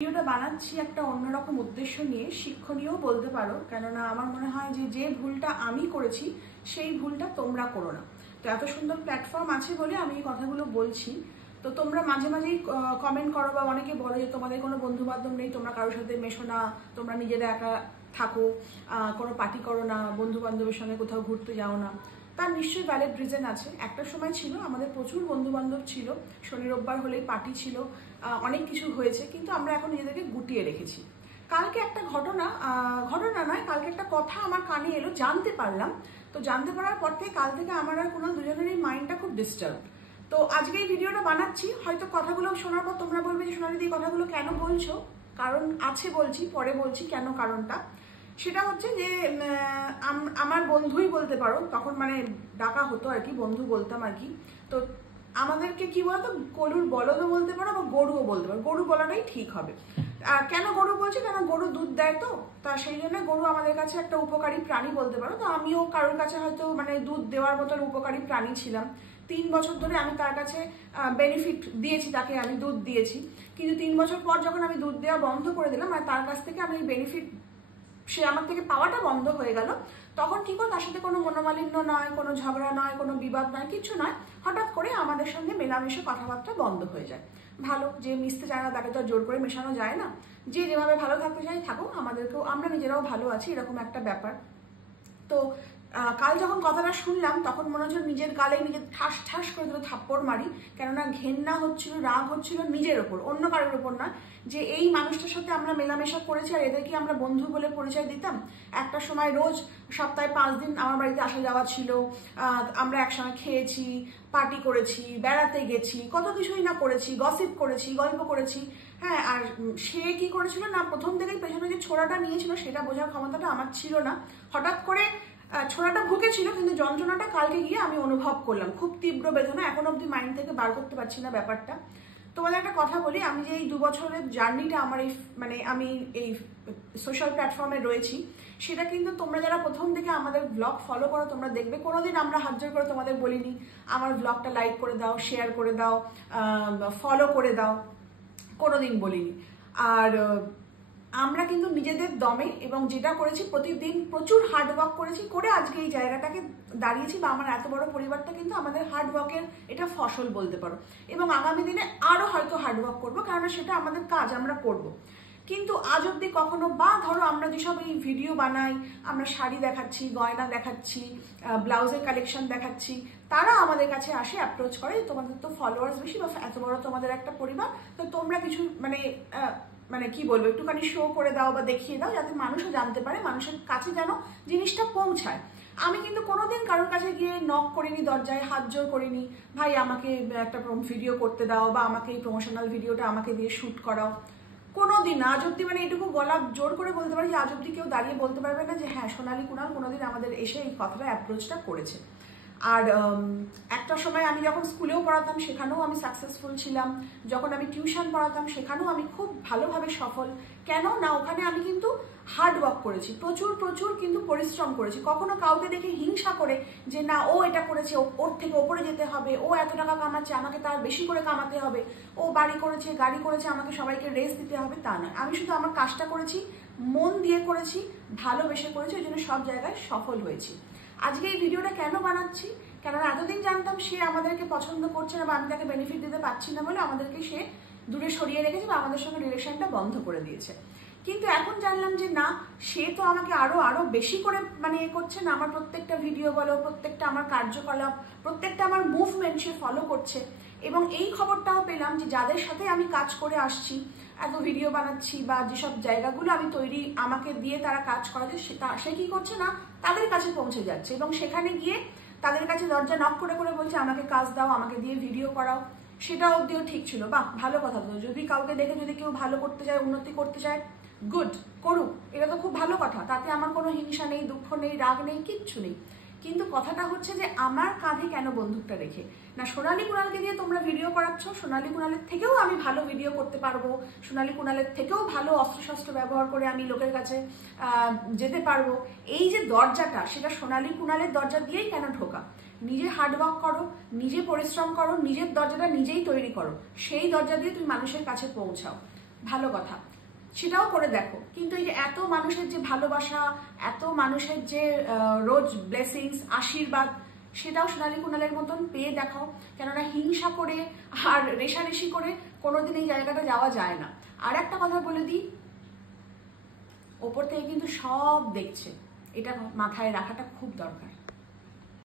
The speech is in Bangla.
ভিডিওটা বানাচ্ছি একটা অন্যরকম উদ্দেশ্য নিয়ে, শিক্ষণীয় বলতে পারো। কেননা আমার মনে হয় যে ভুলটা আমি করেছি সেই ভুলটা তোমরা করো না। তো এত সুন্দর প্ল্যাটফর্ম আছে বলে আমি এই কথাগুলো বলছি। তো তোমরা মাঝে মাঝেই কমেন্ট করো বা অনেকে বলো যে তোমাদের কোনো বন্ধু বান্ধব নেই, তোমরা কারোর সাথে মেশো না, তোমরা নিজেরা একা থাকো, কোনো পার্টি করো না, বন্ধু বান্ধবের সঙ্গে কোথাও ঘুরতে যাও না। তার নিশ্চয়ই ভ্যালিড রিজন আছে। একটা সময় ছিল আমাদের প্রচুর বন্ধু বান্ধব ছিল, শনি রোববার হলেই পার্টি ছিল, অনেক কিছু হয়েছে, কিন্তু আমরা এখন নিজেদেরকে গুটিয়ে রেখেছি। কালকে একটা ঘটনা নয়, কালকে একটা কথা আমার কানে এলো, জানতে পারলাম। তো জানতে পারার পর থেকে কাল থেকে আমার আর কোনো দুজনেরই মাইন্ডটা খুব ডিস্টার্ব। তো আজকে এই ভিডিওটা বানাচ্ছি, হয়তো কথাগুলো শোনার পর তোমরা বলবে যে সোনালি এই কথাগুলো কেন বলছো। কারণ আছে, বলছি, পরে বলছি কেন কারণটা। সেটা হচ্ছে যে আমার বন্ধুই বলতে পারো, তখন মানে ডাকা হতো আর কি, বন্ধু বলতাম আর কি। তো আমাদেরকে কি বলতো, গরুর বলদও বলতে পারো বা গরুও বলতে পারো, গরু বলাটাই ঠিক হবে। কেন গরু বলছি, কেন গরু দুধ দেয়, তো তা সেই জন্য গরু আমাদের কাছে একটা উপকারী প্রাণী বলতে পারো। তো আমিও কারোর কাছে হয়তো মানে দুধ দেওয়ার মতন উপকারী প্রাণী ছিলাম। 3 বছর ধরে আমি তার কাছে বেনিফিট দিয়েছি, তাকে আমি দুধ দিয়েছি। কিন্তু 3 বছর পর যখন আমি দুধ দেওয়া বন্ধ করে দিলাম আর তার কাছ থেকে আমি বেনিফিট সে আমার থেকে পাওয়াটা বন্ধ হয়ে গেল, তখন কি করে তার সাথে কোনো মনোমালিন্য নয়, কোনো ঝগড়া নয়, কোনো বিবাদ নয়, কিছু নয়, হঠাৎ করে আমাদের সঙ্গে মেলামেশা কথাবার্তা বন্ধ হয়ে যায়। ভালো, যে মিশতে চায় না তাকে তো জোর করে মেশানো যায় না। যে যেভাবে ভালো থাকতে চাই থাকুক, আমাদেরকেও, আমরা নিজেরাও ভালো আছি, এরকম একটা ব্যাপার। তো কাল যখন কথাটা শুনলাম তখন মনে হচ্ছিল নিজের গালে নিজে ঠাস ঠাস করে দুটো থাপ্পড় মারি। কেননা ঘেন্না হচ্ছিল, রাগ হচ্ছিল নিজের ওপর, অন্য কারোর ওপর না। যে এই মানুষটার সাথে আমরা মেলামেশা করেছি আর এদেরকে আমরা বন্ধু বলে পরিচয় দিতাম। একটা সময় রোজ সপ্তাহে 5 দিন আমার বাড়িতে আসা যাওয়া ছিল, আমরা একসঙ্গে খেয়েছি, পার্টি করেছি, বেড়াতে গেছি, কত কিছুই না করেছি, গসিপ করেছি, গল্প করেছি। হ্যাঁ, আর সে কি করেছিল না, প্রথম থেকেই পেছনে যে ছোড়াটা নিয়েছিল সেটা বোঝার ক্ষমতাটা আমার ছিল না। হঠাৎ করে ছোড়াটা ভুগেছিল, কিন্তু যন্ত্রণাটা কালকে গিয়ে আমি অনুভব করলাম, খুব তীব্র বেদনা, এখন অব্দি মাইন্ড থেকে বার করতে পারছি না ব্যাপারটা। তোমাদের একটা কথা বলি, আমি যে এই 2 বছরের জার্নিটা আমার এই মানে আমি এই সোশ্যাল প্ল্যাটফর্মে রয়েছি, সেটা কিন্তু তোমরা যারা প্রথম থেকে আমাদের ব্লগ ফলো করো তোমরা দেখবে কোনোদিন আমরা হাত জোর করে তোমাদের বলিনি আমার ব্লগটা লাইক করে দাও, শেয়ার করে দাও, ফলো করে দাও, কোনোদিন বলিনি। আর আমরা কিন্তু নিজেদের দমে এবং যেটা করেছি, প্রতিদিন প্রচুর হার্ডওয়ার্ক করেছি, করে আজকে এই জায়গাটাকে দাঁড়িয়েছি, বা আমার এত বড় পরিবারটা কিন্তু আমাদের হার্ডওয়ার্কের এটা ফসল বলতে পারো। এবং আগামী দিনে আরো হয়তো হার্ডওয়ার্ক করবো, কারণ সেটা আমাদের কাজ, আমরা করব। কিন্তু আজ অব্দি কখনো, বা ধরো আমরা যেসব এই ভিডিও বানাই, আমরা শাড়ি দেখাচ্ছি, গয়না দেখাচ্ছি, ব্লাউজের কালেকশন দেখাচ্ছি, তারা আমাদের কাছে আসে, অ্যাপ্রোচ করে, তোমাদের তো ফলোয়ার্স বেশি বা এত বড় তোমাদের একটা পরিবার, তো তোমরা কিছু মানে কি বলবো, একটুখানি শো করে দাও বা দেখিয়ে দাও, যাতে মানুষও জানতে পারে, মানুষের কাছে যেন জিনিসটা পৌঁছায়। আমি কিন্তু কোনোদিন কারোর কাছে গিয়ে নক করিনি, দরজায় হাত জোর করিনি, ভাই আমাকে একটা ভিডিও করতে দাও, বা আমাকে এই প্রমোশনাল ভিডিওটা আমাকে দিয়ে শ্যুট করাও, কোনোদিন আজ অব্দি, মানে এটুকু গলা জোর করে বলতে পারি যে আজ অব্দি কেউ দাঁড়িয়ে বলতে পারবে না যে হ্যাঁ সোনালি কুণাল কোনোদিন আমাদের এসে এই কথাটা অ্যাপ্রোচটা করেছে। আর একটা সময় আমি যখন স্কুলেও পড়াতাম সেখানেও আমি সাকসেসফুল ছিলাম, যখন আমি টিউশন পড়াতাম সেখানেও আমি খুব ভালোভাবে সফল। কেন না, ওখানে আমি কিন্তু হার্ড ওয়ার্ক করেছি, প্রচুর প্রচুর কিন্তু পরিশ্রম করেছি। কখনো কাউকে দেখে হিংসা করে যে না ও এটা করেছে, ওর থেকে ওপরে যেতে হবে, ও এত টাকা কামাচ্ছে আমাকে তার বেশি করে কামাতে হবে, ও বাড়ি করেছে, গাড়ি করেছে, আমাকে সবাইকে রেস দিতে হবে, তা নয়। আমি শুধু আমার কাজটা করেছি, মন দিয়ে করেছি, ভালোবেসে করেছি, ওই জন্য সব জায়গায় সফল হয়েছি। আজকে এই ভিডিওটা কেন বানাচ্ছি, কেননা এতদিন জানতাম সে আমাদেরকে পছন্দ করছে না বা আমি তাকে বেনিফিট দিতে পারছি না বলে আমাদেরকে সে দূরে সরিয়ে রেখেছে বা আমাদের সঙ্গে রিলেশনটা বন্ধ করে দিয়েছে। কিন্তু এখন জানলাম যে না, সে তো আমাকে আরো বেশি করে মানে করছে না, আমার প্রত্যেকটা ভিডিও বলো, প্রত্যেকটা আমার কার্যকলাপ, প্রত্যেকটা আমার মুভমেন্ট সে ফলো করছে। এবং এই খবরটাও পেলাম যে যাদের সাথে আমি কাজ করে আসছি, এত ভিডিও বানাচ্ছি বা যেসব জায়গাগুলো আমি তৈরি আমাকে দিয়ে তারা কাজ করাচ্ছে, সে কি করছে না, তাদের কাছে পৌঁছে যাচ্ছে এবং সেখানে গিয়ে তাদের কাছে দরজা নক করে করে বলছে আমাকে কাজ দাও, আমাকে দিয়ে ভিডিও করাও। সেটা অবধিও ঠিক ছিল, বাহ ভালো কথা। তো যদি কাউকে দেখে যদি কেউ ভালো করতে চায়, উন্নতি করতে চায়, গুড, করুক, এটা তো খুব ভালো কথা, তাতে আমার কোনো হিংসা নেই, দুঃখ নেই, রাগ নেই, কিচ্ছু নেই। কিন্তু কথাটা হচ্ছে যে আমার কাঁধে কেন বন্দুকটা রেখে, না সোনালি কুণালকে দিয়ে তোমরা ভিডিও করাচ্ছ, সোনালি কুণালের থেকেও আমি ভালো ভিডিও করতে পারবো, সোনালি কুণালের থেকেও ভালো অস্ত্রশস্ত্র ব্যবহার করে আমি লোকের কাছে যেতে পারবো। এই যে দরজাটা, সেটা সোনালি কুণালের দরজা দিয়েই কেন ঢোকা? নিজে হার্ডওয়ার্ক করো, নিজে পরিশ্রম করো, নিজের দরজাটা নিজেই তৈরি করো, সেই দরজা দিয়ে তুমি মানুষের কাছে পৌঁছাও, ভালো কথা। সেটাও করে দেখো। কিন্তু এই যে এত মানুষের যে ভালোবাসা, এত মানুষের যে রোজ ব্লেসিংস, আশীর্বাদ, সেটাও সোনালী কুণালের মতন পেয়ে দেখাও। কেননা হিংসা করে আর রেশারেশি করে কোনোদিন এই জায়গাটা যাওয়া যায় না। আর একটা কথা বলে দিই, ওপর থেকে কিন্তু সব দেখছে, এটা মাথায় রাখাটা খুব দরকার।